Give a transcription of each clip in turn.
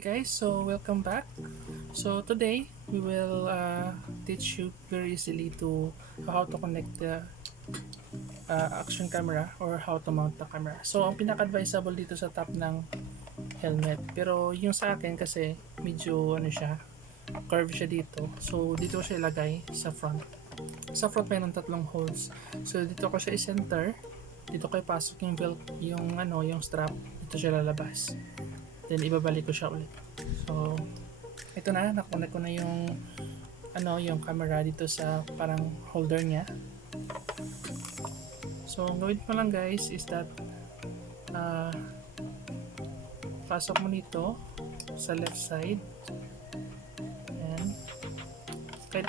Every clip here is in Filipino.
Hey guys, so welcome back. So today we will teach you very easily to how to connect the action camera or how to mount the camera. So ang pinaka-advisable dito sa top ng helmet. Pero yung sa akin kasi medyo curve siya dito. So dito ko siya ilagay sa front. Sa front mayroon tatlong holes. So dito ko siya i-center. Dito ko ipasok yung strap. Dito siya lalabas. Then ibabalik ko siya ulit. So ito na, nakunik ko na yung camera dito sa parang holder niya. So ang gawin mo lang guys is that pasok mo dito sa left side. Ayan. Kahit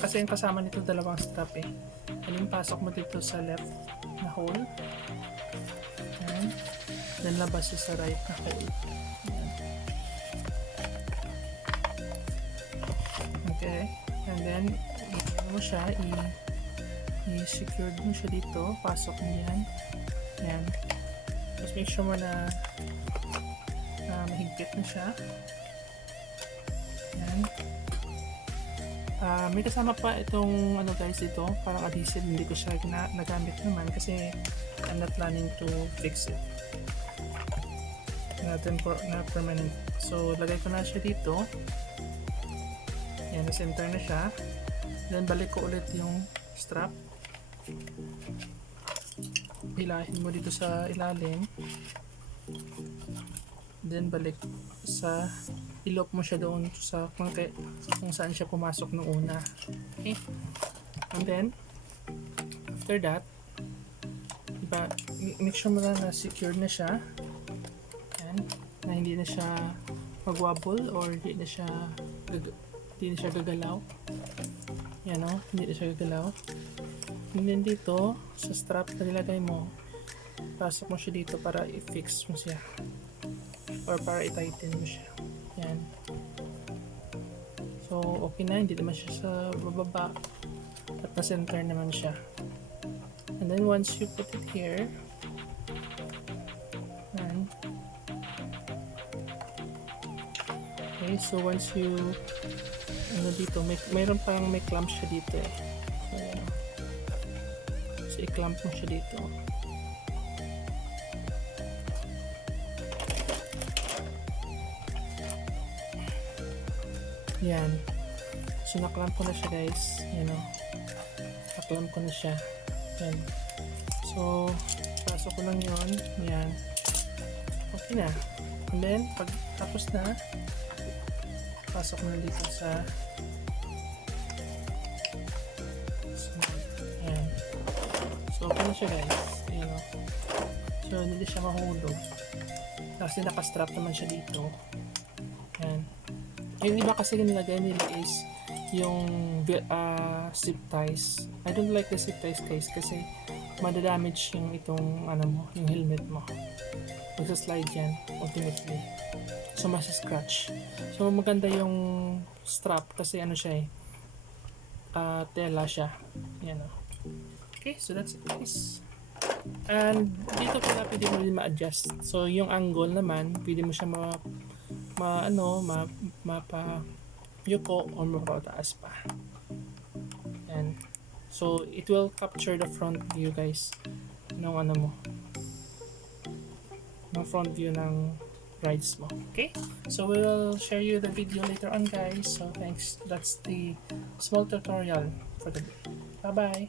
kasi yung kasama nito dalawang strap eh. And pasok mo dito sa left na hole. Ayan. Then labas sa right na hole. Okay, and then mo siya, i-secured mo siya dito, pasok mo yan. Yan. Just make sure mo na mahigpit na siya. Yan. May kasama pa itong guys dito, parang adhesive, hindi ko siya nagamit naman kasi I'm not planning to fix it. Na permanent. So lagay ko na siya dito. Yan, na-center na siya. Then balik ko ulit yung strap. Hilahin mo dito sa ilalim. Then balik sa ilok mo siya doon sa kung saan siya pumasok nung una. Okay? And then after that, make sure mo lang na secured na siya. Yan, na hindi na siya mag-wobble or hindi na siya gagalaw. Yan o, hindi na siya gagalaw. And then dito, sa strap na nilagay mo, pasok mo siya dito para i-fix mo siya. Or para i-tighten mo siya. Yan. So, okay na, hindi naman siya sa bababa. At na-center naman siya. And then once you put it here, yan. Okay, so once you dito, mayroon pang may clamp siya dito eh. So i-clamp mo siya dito. Yan. So na-clamp ko na siya guys. Yan o. Na-clamp ko na siya. Yan. So pasok ko lang yun. Yan. Okay na. And then pag tapos na, pasok na dito sa ayan. So okay na siya guys. Ayan. So hindi siya mahulog kasi nakastrap naman siya dito. Ayan. Yung iba kasi nilagay nila is yung zip ties. I don't like the zip ties guys kasi madadamage yung yung helmet mo. Magsa-slide yan ultimately. So scratch. So maganda yung strap kasi siya tela siya. Yan o. Okay, so that's it guys. And dito pala pwede mo rin ma-adjust. So yung angle naman, pwede mo siya mapa-yuko o mapataas pa. Yan. So it will capture the front view guys ng ng front view ng rides mo. Okay? So we will share you the video later on guys. So thanks. That's the small tutorial for the day. Bye bye.